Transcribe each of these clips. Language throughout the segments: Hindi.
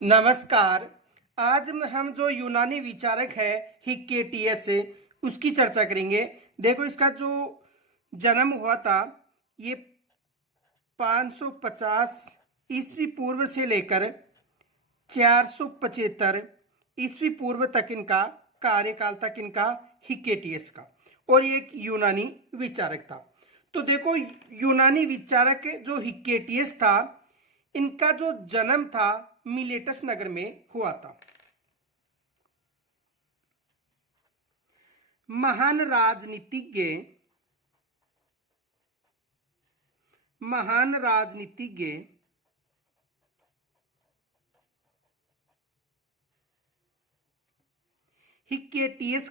नमस्कार। आज हम जो यूनानी विचारक है हिक्केटियस से उसकी चर्चा करेंगे। देखो, इसका जो जन्म हुआ था ये 550 ईस्वी पूर्व से लेकर 475 ईस्वी पूर्व तक इनका कार्यकाल तक इनका हिक्केटियस का, और ये एक यूनानी विचारक था। तो देखो, यूनानी विचारक जो हिक्केटियस था इनका जो जन्म था मिलेटस नगर में हुआ था। महान राजनीतिज्ञ महान राजनीतिज्ञ हिक्केटियस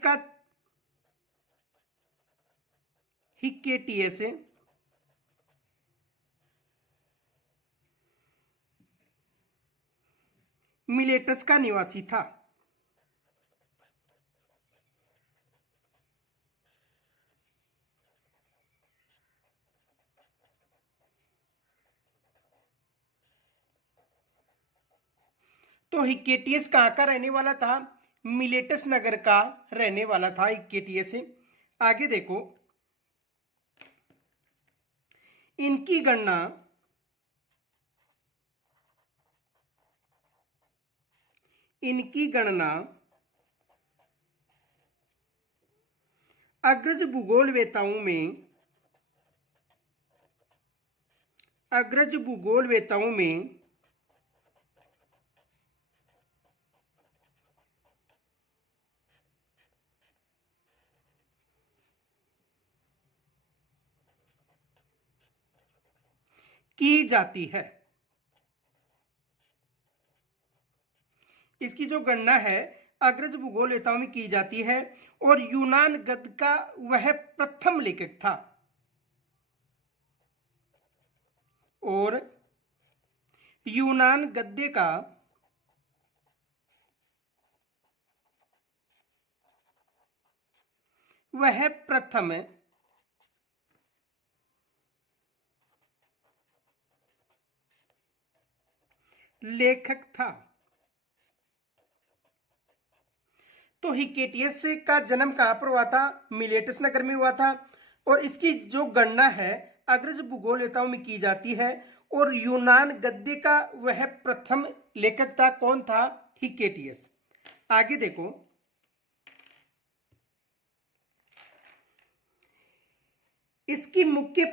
मिलेटस का निवासी था। तो हिक्केटियस कहाँ का रहने वाला था? मिलेटस नगर का रहने वाला था हिक्केटियस। आगे देखो, इनकी गणना अग्रज भूगोलवेताओं में की जाती है। इसकी जो गणना है अग्रज भूगोलवेताओं में की जाती है, और यूनान गद्य का वह प्रथम लेखक था। और यूनान गद्य का वह प्रथम लेखक था। तो हिक्केटियस का जन्म कहां पर हुआ था? मिलेटस नगर में हुआ था, और इसकी जो गणना है अग्रज भूगोलवेताओं में की जाती है, और यूनान गद्य का वह प्रथम लेखक था। कौन था? हिक्केटियस। आगे देखो, इसकी मुख्य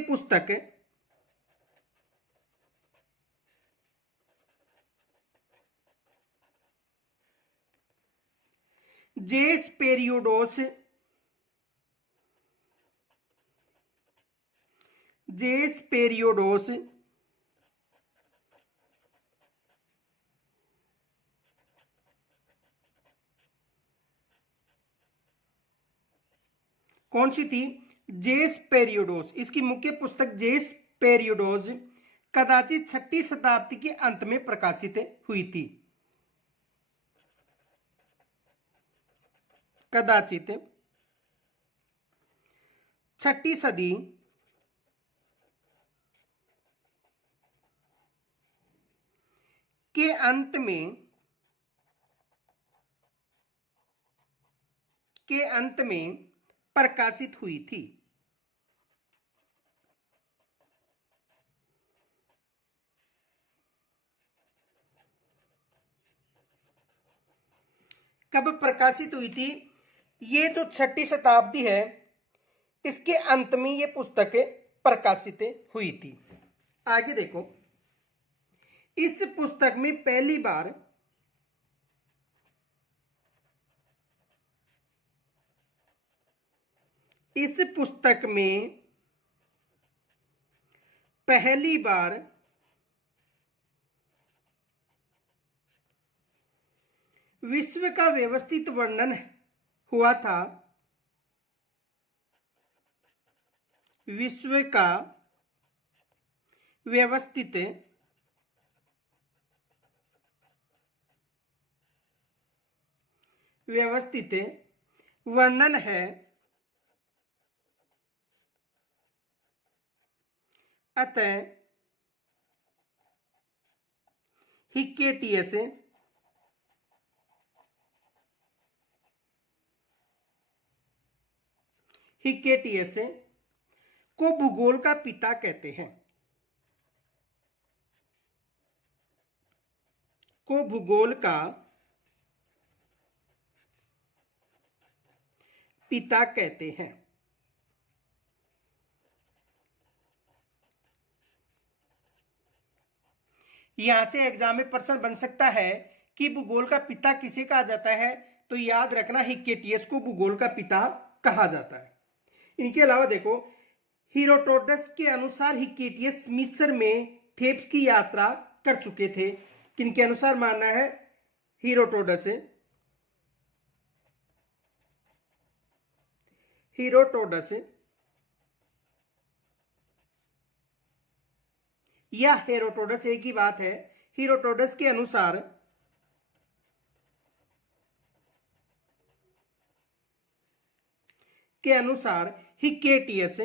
पुस्तक जेस पेरियोडोस कौन सी थी? जेस पेरियोडोस। इसकी मुख्य पुस्तक जेस पेरियोडोस कदाचित 6वीं शताब्दी के अंत में प्रकाशित हुई थी। कदाचित 6वीं सदी के अंत में प्रकाशित हुई थी। कब प्रकाशित हुई थी? ये जो 6वीं शताब्दी है इसके अंत में ये पुस्तक प्रकाशित हुई थी। आगे देखो, इस पुस्तक में पहली बार विश्व का व्यवस्थित वर्णन हुआ था। विश्व का व्यवस्थित वर्णन है अतः हिक्केटियस को भूगोल का पिता कहते हैं, को भूगोल का पिता कहते हैं। यहां से एग्जाम में प्रश्न बन सकता है कि भूगोल का पिता किसे कहा जाता है, तो याद रखना हिक्केटियस को भूगोल का पिता कहा जाता है। इनके अलावा देखो, हेरोडोटस के अनुसार हिक्केटियस मिस्र में थेब्स की यात्रा कर चुके थे। किनके अनुसार मानना है? हेरोडोटस या हेरोडोटस एक ही बात है। हेरोडोटस के अनुसार हिक्केटियस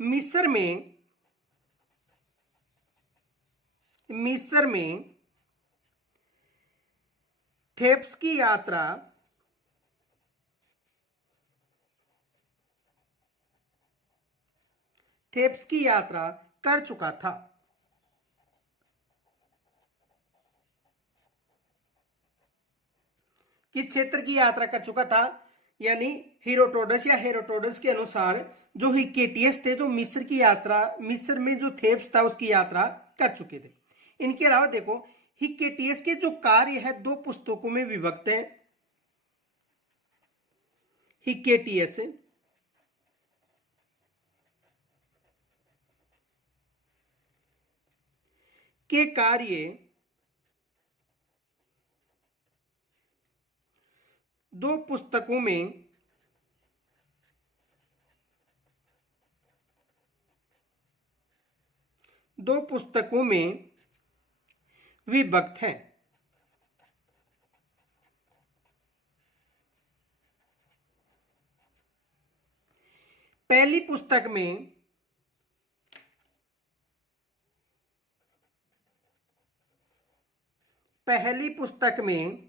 मिस्र में थेब्स की यात्रा कर चुका था। किस क्षेत्र की यात्रा कर चुका था? यानी हेरोडोटस के अनुसार जो हिक्केटियस थे, जो मिस्र में जो थेब्स था उसकी यात्रा कर चुके थे। इनके अलावा देखो, हिक्केटियस के जो कार्य है दो पुस्तकों में विभक्त है। हिक्केटियस के कार्य दो पुस्तकों में विभक्त हैं। पहली पुस्तक में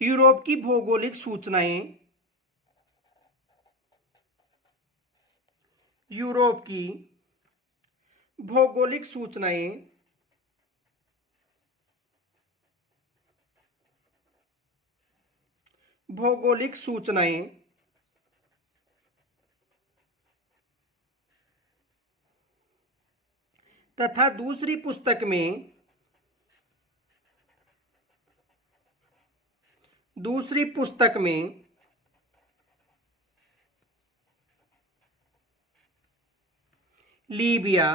यूरोप की भौगोलिक सूचनाएं तथा दूसरी पुस्तक में लीबिया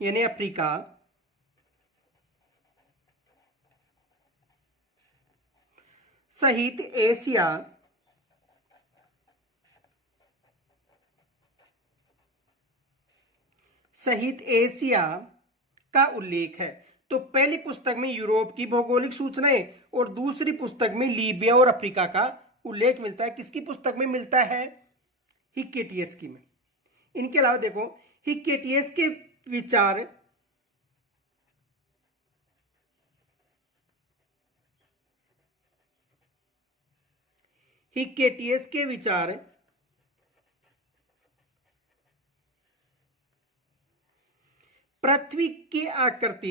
यानी अफ्रीका, सहित एशिया का उल्लेख है। तो पहली पुस्तक में यूरोप की भौगोलिक सूचनाएं और दूसरी पुस्तक में लीबिया और अफ्रीका का उल्लेख मिलता है। किसकी पुस्तक में मिलता है? हिक्केटियस की में। इनके अलावा देखो, हिक्केटियस के विचार पृथ्वी की आकृति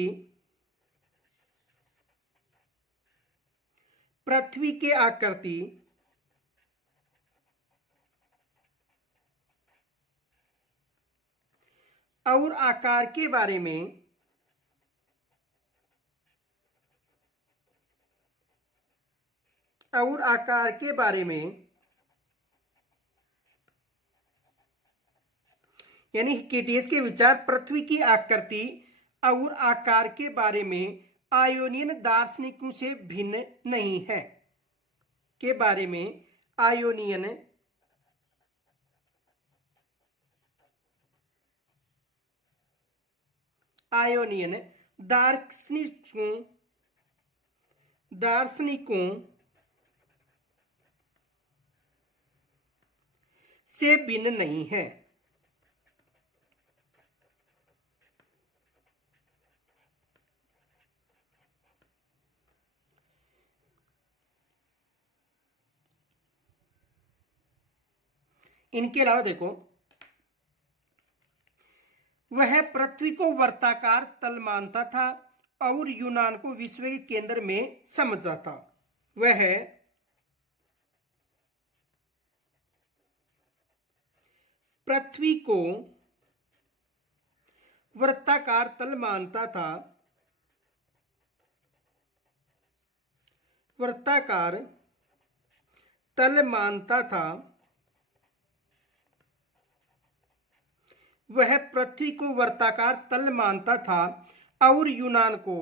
और आकार के बारे में यानी हिक्केटियस के विचार पृथ्वी की आकृति और आकार के बारे में आयोनियन दार्शनिकों से भिन्न नहीं है। के बारे में आयोनियन आयोनियन दार्शनिकों से भिन्न नहीं है। इनके अलावा देखो, वह पृथ्वी को वर्ताकार तल मानता था और यूनान को विश्व के केंद्र में समझता था। वह पृथ्वी को वर्ताकार तल मानता था, वर्ताकार तल मानता था। वह पृथ्वी को वर्ताकार तल मानता था और यूनान को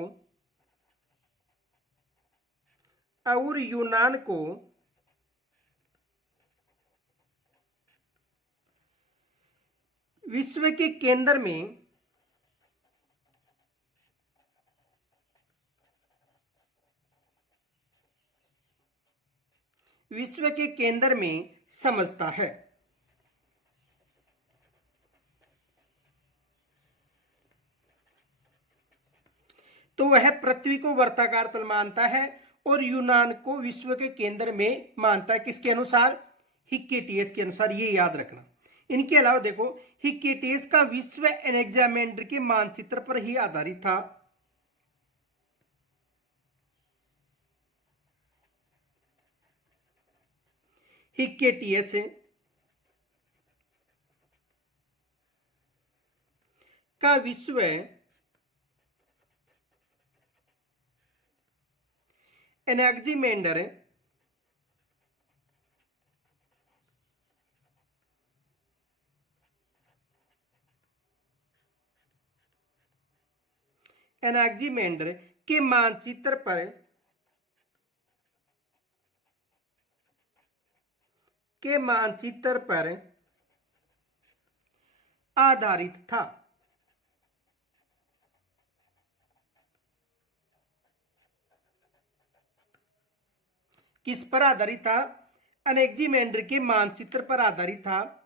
विश्व के केंद्र में समझता है। तो वह पृथ्वी को वर्ताकार तल मानता है और यूनान को विश्व के केंद्र में मानता है। किसके अनुसार? हिक्केटियस के अनुसार, ये याद रखना। इनके अलावा देखो, हिक्केटियस का विश्व अलेक्जेंडर के मानचित्र पर ही आधारित था। हिक्केटियस का विश्व एनाक्सिमेंडर के मानचित्र पर आधारित था। किस पर आधारित था? एनाक्सिमेंडर के मानचित्र पर आधारित था।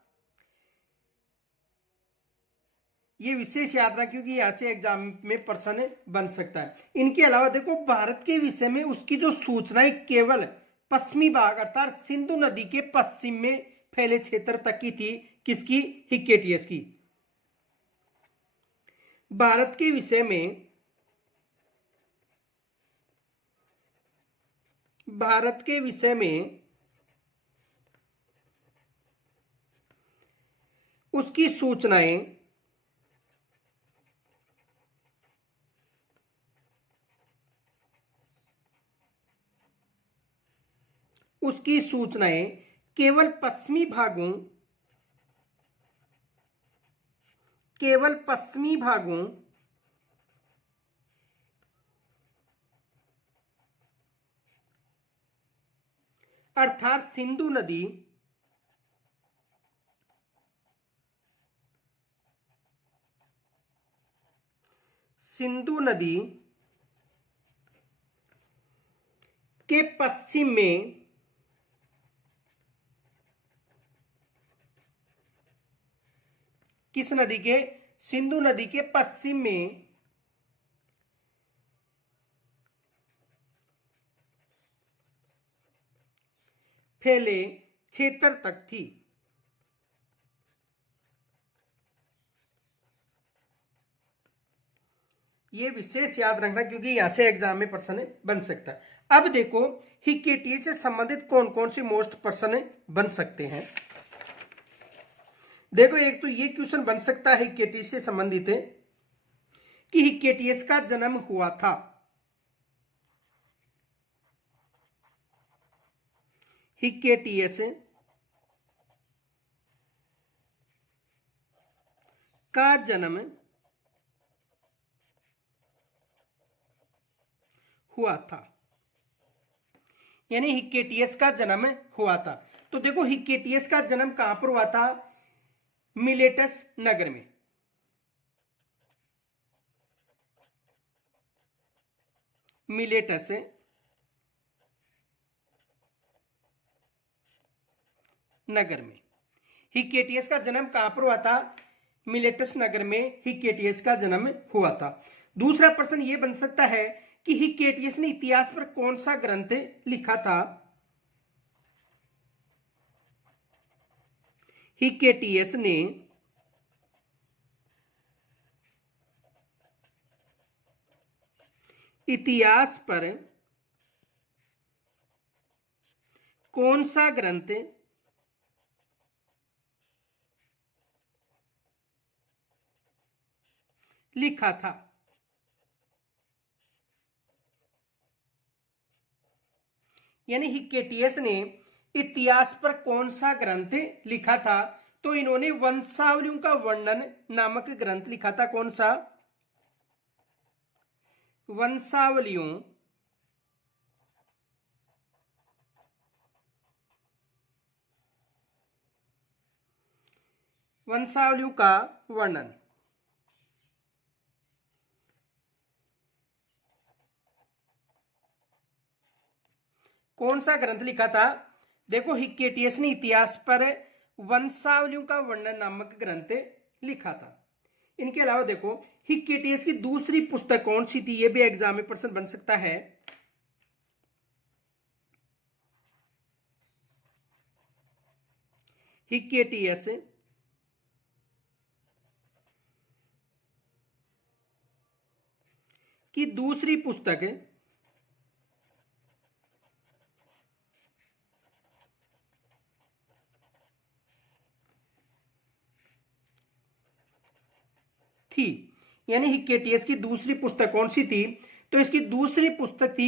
ये विशेष याद रखना क्योंकि यहां से एग्जाम में प्रश्न बन सकता है। इनके अलावा देखो, भारत के विषय में उसकी जो सूचनाएं केवल पश्चिमी भाग अर्थात सिंधु नदी के पश्चिम में फैले क्षेत्र तक की थी। किसकी? हिक्केटियस की। भारत के विषय में उसकी सूचनाएं केवल पश्चिमी भागों अर्थात सिंधु नदी के पश्चिम में किस नदी के? सिंधु नदी के पश्चिम में फैले क्षेत्र तक थी। ये विशेष याद रखना क्योंकि यहां से एग्जाम में प्रश्न बन सकता है। अब देखो, हिक्केटियस से संबंधित कौन कौन से मोस्ट प्रश्न बन सकते हैं। देखो, एक तो ये क्वेश्चन बन सकता है हिक्केटियस से संबंधित है कि हिक्केटियस का जन्म हुआ था। हिक्केटियस का जन्म हुआ था, यानी हिक्केटियस का जन्म हुआ था। तो देखो, हिक्केटियस का जन्म कहां पर हुआ था? मिलेटस नगर में। मिलेटस नगर में। हिक्केटियस का जन्म कहां पर हुआ था? मिलेटस नगर में हिक्केटियस का जन्म हुआ था। दूसरा प्रश्न यह बन सकता है कि हिक्केटियस ने इतिहास पर कौन सा ग्रंथ लिखा था? हिक्केटियस ने इतिहास पर कौन सा ग्रंथ लिखा था? यानी हिक्केटियस ने इतिहास पर कौन सा ग्रंथ लिखा था? तो इन्होंने वंशावलियों का वर्णन नामक ग्रंथ लिखा था। कौन सा? वंशावलियों वंशावलियों का वर्णन। कौन सा ग्रंथ लिखा था? देखो, हिक्केटियस ने इतिहास पर वंशावलियों का वर्णन नामक ग्रंथ लिखा था। इनके अलावा देखो, हिक्केटियस की दूसरी पुस्तक कौन सी थी? यह भी एग्जाम में प्रश्न बन सकता है। हिक्केटियस की दूसरी पुस्तक थी। यानी हिक्केटियस की दूसरी पुस्तक कौन सी थी? तो इसकी दूसरी पुस्तक थी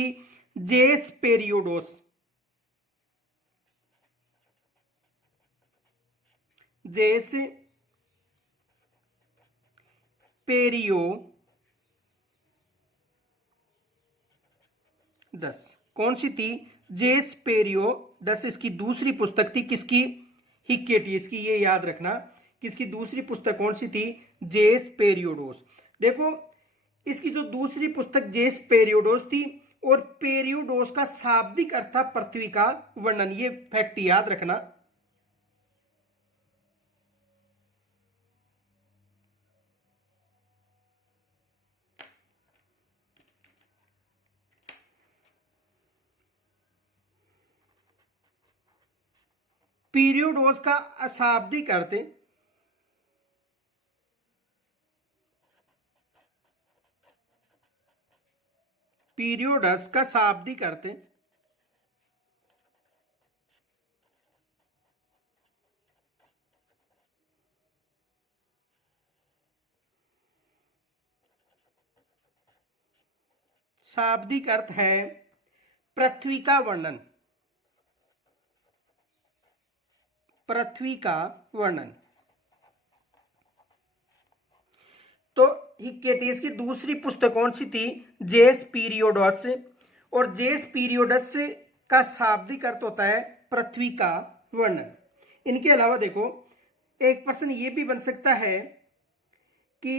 जेस पेरियोडोस। जेस पेरियोडस कौन सी थी? जेस पेरियोडस इसकी दूसरी पुस्तक थी। किसकी? हिक्केटियस की। ये याद रखना, किसकी दूसरी पुस्तक कौन सी थी? जेस पेरियोडोस। देखो, इसकी जो दूसरी पुस्तक जेस पेरियोडोस थी, और पेरियोडोस का शाब्दिक अर्थ था पृथ्वी का वर्णन। ये फैक्ट याद रखना। पीरियोडोस का अशाब्दिक अर्थ पीरियोडस का शाब्दिक अर्थ शाब्दिक अर्थ है पृथ्वी का वर्णन। पृथ्वी का वर्णन। तो हिक्केटियस की दूसरी पुस्तक कौन सी थी? जेस पीरियोडस। और जेस पीरियोडस का शाब्दिक अर्थ होता है पृथ्वी का वर्णन। इनके अलावा देखो, एक प्रश्न ये भी बन सकता है कि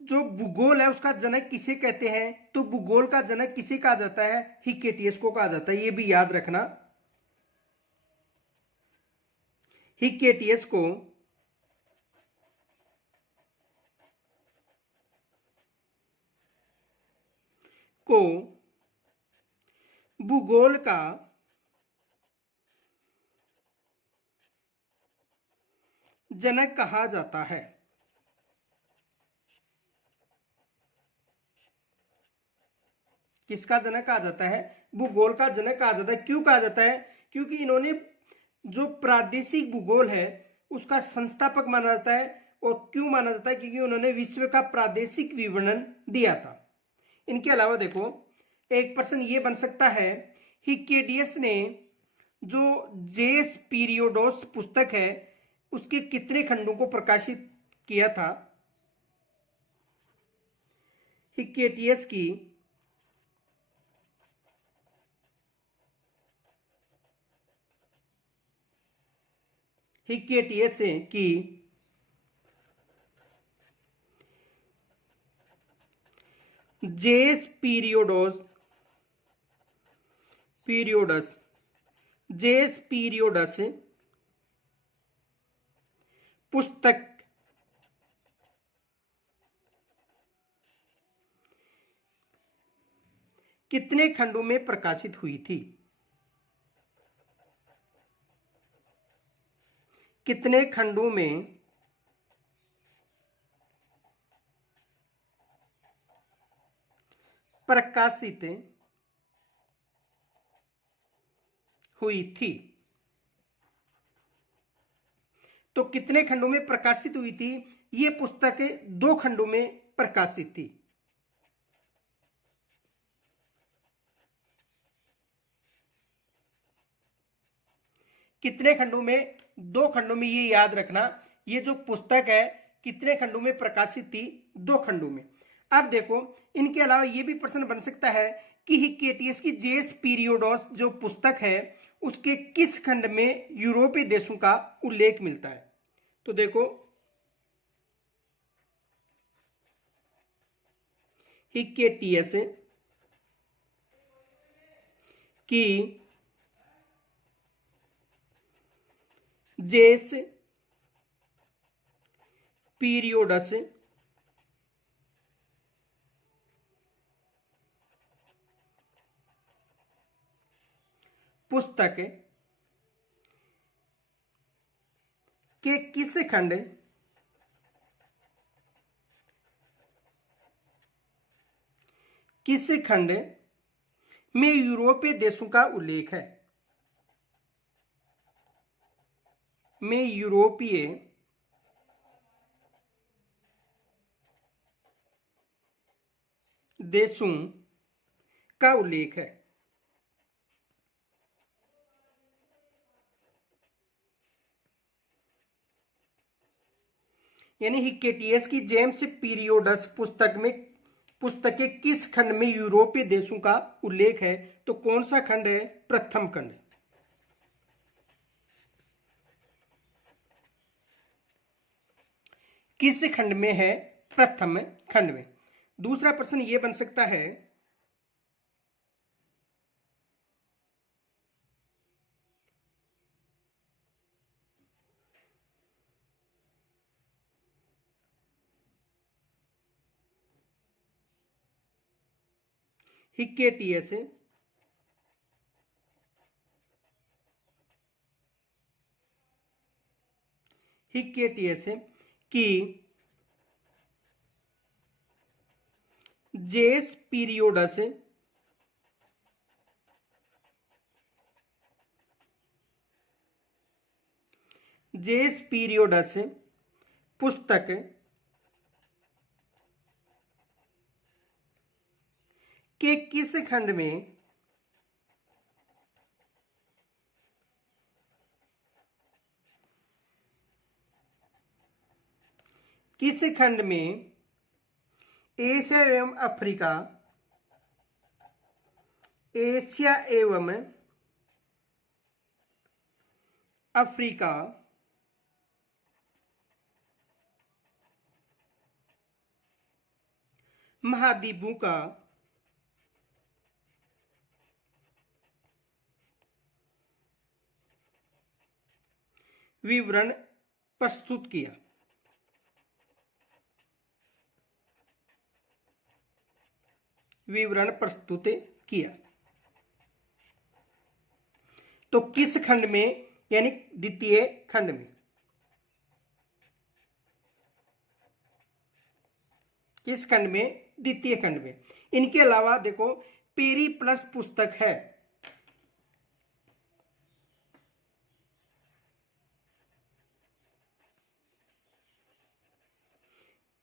जो भूगोल है उसका जनक किसे कहते हैं? तो भूगोल का जनक किसे कहा जाता है? हिक्केटियस को कहा जाता है। ये भी याद रखना, हिक्केटियस को भूगोल का जनक कहा जाता है। किसका जनक कहा जाता है? भूगोल का जनक कहा जाता है। क्यों कहा जाता है? क्योंकि इन्होंने जो प्रादेशिक भूगोल है उसका संस्थापक माना जाता है। और क्यों माना जाता है? क्योंकि उन्होंने विश्व का प्रादेशिक विवरण दिया था। इनके अलावा देखो, एक प्रश्न ये बन सकता है, हिक्केटियस ने जो जेस पीरियोडोस पुस्तक है उसके कितने खंडों को प्रकाशित किया था? हिक्केटियस की हिक्केटियस की जेस पीरियोडस जेस पीरियोडस पुस्तक कितने खंडों में प्रकाशित हुई थी? कितने खंडों में प्रकाशित हुई थी? तो कितने खंडों में प्रकाशित हुई थी? ये पुस्तक 2 खंडों में प्रकाशित थी। कितने खंडों में? 2 खंडों में। ये याद रखना, ये जो पुस्तक है कितने खंडों में प्रकाशित थी? 2 खंडों में। अब देखो, इनके अलावा ये भी प्रश्न बन सकता है कि हिक्केटियस की जेस पीरियोडोस जो पुस्तक है उसके किस खंड में यूरोपीय देशों का उल्लेख मिलता है? तो देखो, हिक्केटियस की जेस पीरियोडस पुस्तक के किस खंड में यूरोपीय देशों का उल्लेख है? में यूरोपीय देशों का उल्लेख है। यानी हिक्केटियस की जेम्स पीरियोडस पुस्तक के किस खंड में यूरोपीय देशों का उल्लेख है? तो कौन सा खंड है? प्रथम खंड। किस खंड में है? प्रथम खंड में। दूसरा प्रश्न यह बन सकता है, हिक्केटियस की जेस पीरियोडस पुस्तक के किस खंड में एशिया एवं अफ्रीका महाद्वीपों का विवरण प्रस्तुत किया? तो किस खंड में? यानी द्वितीय खंड में। किस खंड में? द्वितीय खंड में। इनके अलावा देखो, पेरीप्लस पुस्तक है,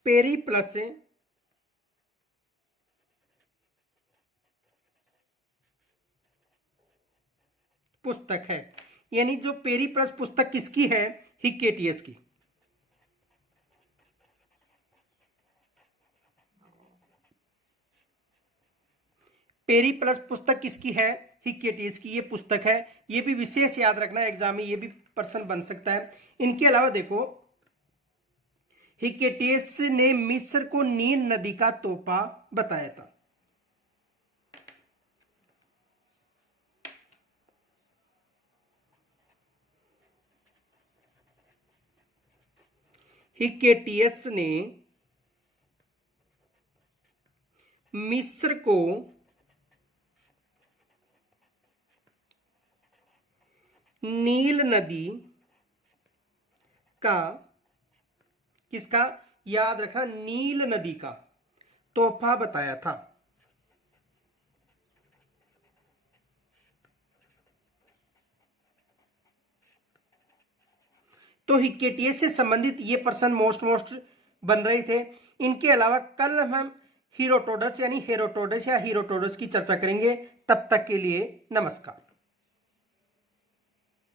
पेरीप्लस पुस्तक है। यानी जो पेरीप्लस पुस्तक किसकी है? हिक्केटियस की। पेरीप्लस पुस्तक किसकी है? हिक्केटियस की ये पुस्तक है। ये भी विशेष याद रखना, एग्जाम में ये भी प्रश्न बन सकता है। इनके अलावा देखो, हिक्केटियस ने मिस्र को नील नदी का तोहफा बताया था। हिकेटियस ने मिस्र को नील नदी का, किसका, याद रखना, नील नदी का तोहफा बताया था। तो हिकेटियस से संबंधित ये प्रश्न मोस्ट बन रहे थे। इनके अलावा कल हम हीरोटोडस यानी हेरोटोडस या हीरोटोडस की चर्चा करेंगे। तब तक के लिए नमस्कार।